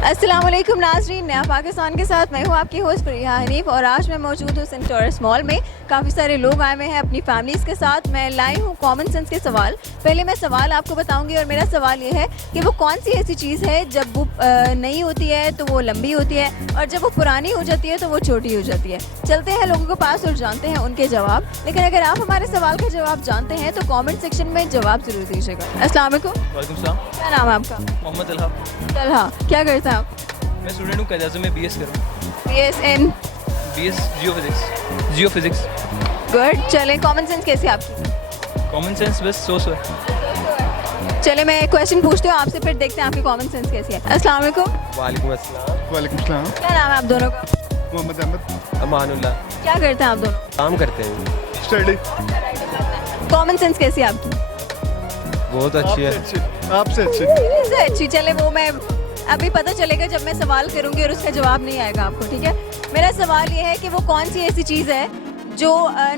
अस्सलाम वालेकुम नाज़रीन, नया पाकिस्तान के साथ मैं हूँ आपकी होस्ट फरीहा हनीफ और आज मैं मौजूद हूँ सेंटोरस मॉल में। काफ़ी सारे लोग आए हुए हैं अपनी फैमिलीज़ के साथ। मैं लाई हूँ कॉमन सेंस के सवाल। पहले मैं सवाल आपको बताऊँगी और मेरा सवाल ये है कि वो कौन सी ऐसी चीज़ है जब वो नई होती है तो वो लंबी होती है और जब वो पुरानी हो जाती है तो वो छोटी हो जाती है। चलते हैं लोगों के पास और जानते हैं उनके जवाब। लेकिन अगर आप हमारे सवाल का जवाब जानते हैं तो कॉमेंट सेक्शन में जवाब ज़रूर दीजिएगा। अस्सलाम वालेकुम। वालेकुम सलाम। क्या नाम है आपका? मोहम्मद तलहा। तलहा, क्या करते हैं आप? मैं स्टूडेंट हूँ कैजाज़ में, बीएस कर रहा हूँ। BSN। बीएस जियो फिजिक्स। गुड। चलें, कॉमन सेंस कैसी है आपकी? कॉमन सेंस बस सो है। चले मैं एक क्वेश्चन पूछती हूँ आपसे, फिर देखते हैं आपकी कॉमन सेंस कैसी है। अस्सलाम वालेकुम। वालेकुम अस्सलाम। वालेकुम सलाम। क्या नाम है आप दोनों का? मोहम्मद अहमद। अमानुल्लाह। क्या करते हैं आप दोनों? काम करते हैं। स्टडी। कॉमन सेंस कैसी है आपकी? बहुत अच्छी है। आपसे अच्छी। इससे अच्छी। चले वो मैं अभी पता चलेगा जब मैं सवाल करूंगी और उसका जवाब नहीं आएगा आपको, ठीक है? मेरा सवाल ये है कि वो कौन सी ऐसी चीज़ है जो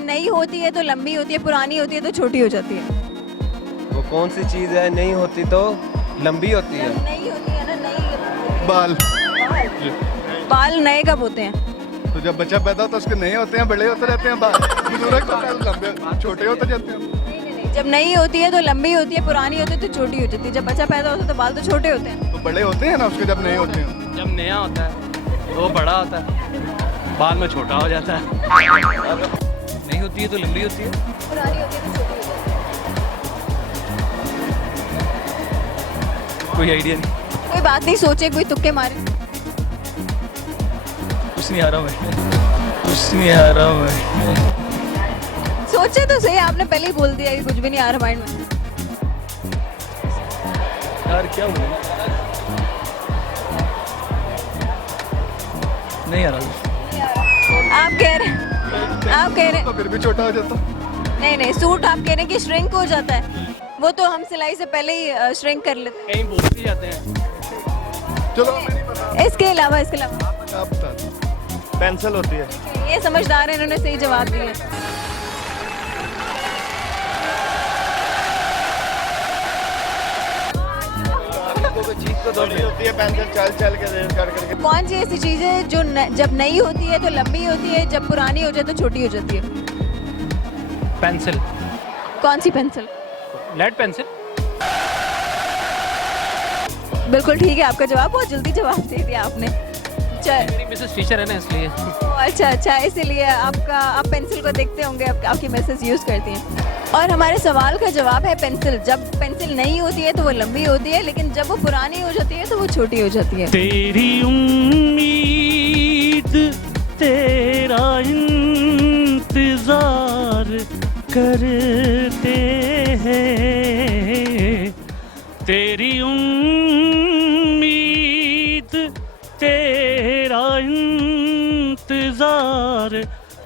नई होती है तो लंबी होती है, पुरानी होती है तो छोटी हो जाती है? वो कौन सी चीज़ है नहीं होती तो लंबी होती है? नई होती है ना, नई। बाल। बाल नए कब होते हैं? तो जब बच्चा पैदा होता है उसके नए होते हैं, बड़े होते रहते हैं बाल। बुजुर्ग तो बाल लंबे छोटे होते जाते हैं। नहीं, जब नई होती है तो लंबी होती है, पुरानी होती है तो छोटी हो जाती है। जब बच्चा पैदा होता है तो बाल तो छोटे होते हैं। तो बड़े होते हैं ना उसके जब नए होते हैं। जब नया होता है वो बड़ा होता है, बाद में छोटा हो जाता है। नहीं होती है तो लंबी होती है, पुरानी होती है तो छोटी हो जाती कोई आइडिया नहीं। है। कोई बात नहीं, सोचे, कोई तुक्के मारे। कुछ नहीं आ रहा मैं, कुछ नहीं आ रहा मैं। सोचे तो सही, आपने पहले ही बोल दिया कि कुछ भी नहीं आ रहा माइंड में। यार क्या हुआ? नहीं आ रहा। आप कह रहे तो फिर भी छोटा हो जाता। नहीं, सूट आप कह रहे हैं कि श्रिंक हो जाता है। वो तो हम सिलाई से पहले ही श्रिंक कर लेते कहीं बोल भी जाते हैं। चलो हमें नहीं पता। हैं। इसके अलावा आप बता दो। पेंसिल होती है। ये समझदार है, इन्होंने सही जवाब दिया। बड़ी होती है पेंसिल, चल चल के कर करके। कौन सी ऐसी चीज़ है जो जब नई होती है तो लंबी होती है, जब पुरानी हो जाए तो छोटी हो जाती है? पेंसिल। कौन सी पेंसिल? Lead pencil. बिल्कुल ठीक है आपका जवाब। बहुत जल्दी जवाब दे दिया आपने। मेरी मिसेस टीचर है ना इसलिए। अच्छा, इसीलिए आप पेंसिल को देखते होंगे, आपकी मैसेज यूज़ करती हैं। और हमारे सवाल का जवाब है पेंसिल। जब पेंसिल नई होती है तो वो लंबी होती है, लेकिन जब वो पुरानी हो जाती है तो वो छोटी हो जाती है। तेरी उम्मीद तेरा इंतजार करते हैं, तेरी उम्मीद तेरा इंतजार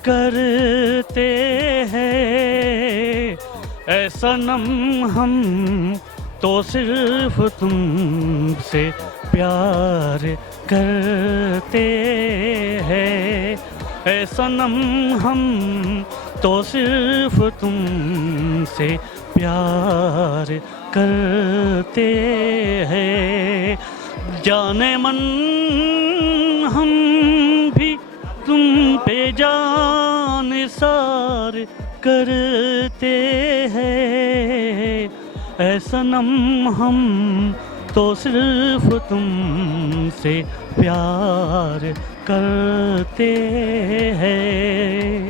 करते हैं, ऐ सनम हम तो सिर्फ तुमसे प्यार करते हैं, ऐ सनम हम तो सिर्फ तुमसे प्यार करते हैं, जाने मन हम भी तुम पे जान सार करते हैं, ऐ सनम हम तो सिर्फ तुमसे प्यार करते हैं।